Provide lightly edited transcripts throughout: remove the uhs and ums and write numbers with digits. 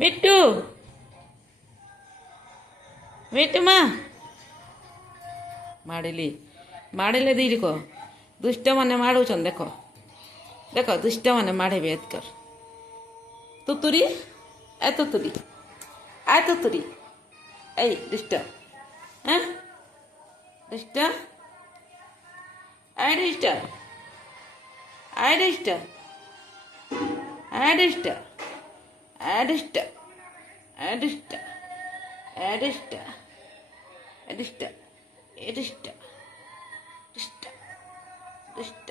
ମିଟୁ ମିଟୁ ମା ମାଡ଼ିଲି ମାଡ଼ିଲେ ଦିଦି କହ ଦୁଷ୍ଟମାନେ ମାଡ଼ୁଛନ୍ତି ଦେଖ ଦେଖ ଦୁଷ୍ଟମାନେ ମାଡ଼ିବେ ଏତକର ତୁତୁରି ଏ ତୁତୁରି ଆ ତୁତୁରି ଏଇ ଦୁଷ୍ଟ হ্যাঁ দুষ্ট আয় দুষ্ট আয় দুষ্ট আয় দুষ্ট আয় দুষ্ট আয় দুষ্ট আয় দুষ্ট আয় দুষ্ট এ দুষ্ট দুষ্ট দুষ্ট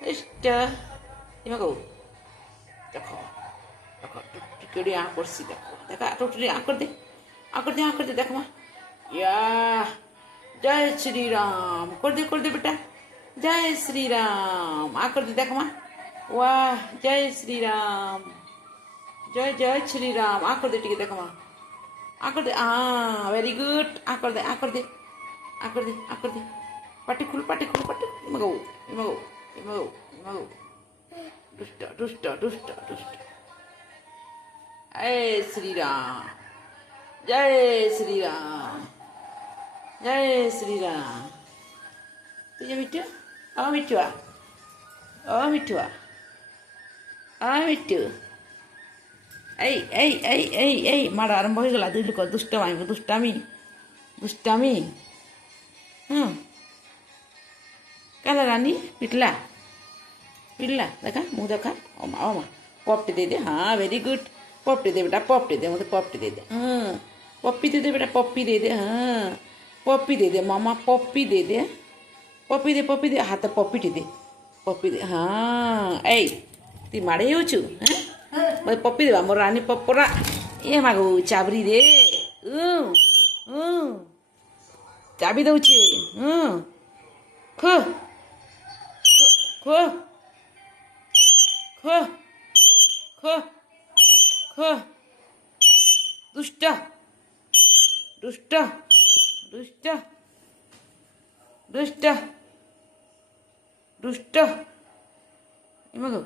দুষ্ট এমা গো দেখো দেখো টুকটুকি আঁ করছি দেখো দেখা টুকটুকি আঁ করে দে দেখো মা या जय श्री राम कर दे बेटा जय श्री राम आ कर दे देख माँ वाह जय श्री राम जय जय श्री राम आ कर दे ठीक है देख माँ आ कर दे हाँ वेरी गुड आ कर दे पाटी खुल मगो मगो मगो मगो दुष्ट दुष्ट दुष्ट दुष्ट जय श्री राम जय श्री राम जय श्री राम तुझे मिट्टू मिट्टुआ मिट्टुआ मिट्टू ऐ मार आरंभ हो गला दिल को दुष्टामी क्या रानी पिटला देखा मुँह देखा ओमा पपटी दे दे हाँ वेरी गुड पपटी दे बेटा पपटी दे मुझे पपटी दे दे हाँ पप्पी दे दे बेटा पप्पी दे दे हाँ पप्पी दे दे मामा पप्पी दे पप्पी दे हाथ पप्पी दे हाँ ऐ ती माड़े होचु हाँ पप्पी देवा मोर रानी पप्परा ये मागो चाबरी दे चाबी दउछे खो खो खो खो खो दुष्ट दुष्ट दुष्ट दुष्ट दुष्ट मगो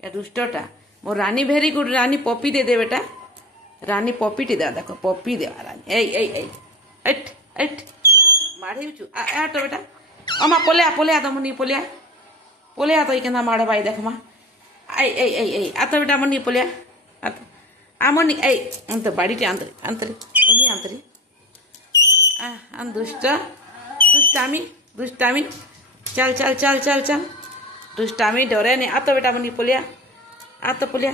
या दुष्टटा मोर रानी भेरी गुड रानी पप्पी दे दे बेटा रानी पप्पी टी दे देखो पप्पी दे रानी ऐ ऐट मारे छु आ तो बेटा अमा पोले तो मनी पोले तो इकना मारे भाई देख मा ऐ आ तो बेटा मनी पोले आ तो आमनी ऐ अंत बाड़ीटे अंतरी उन्नी अंतरी दुष्टामी चल दुष्टामी डरे नहीं आ तो बेटा मनी पोलिया आ तो पोलिया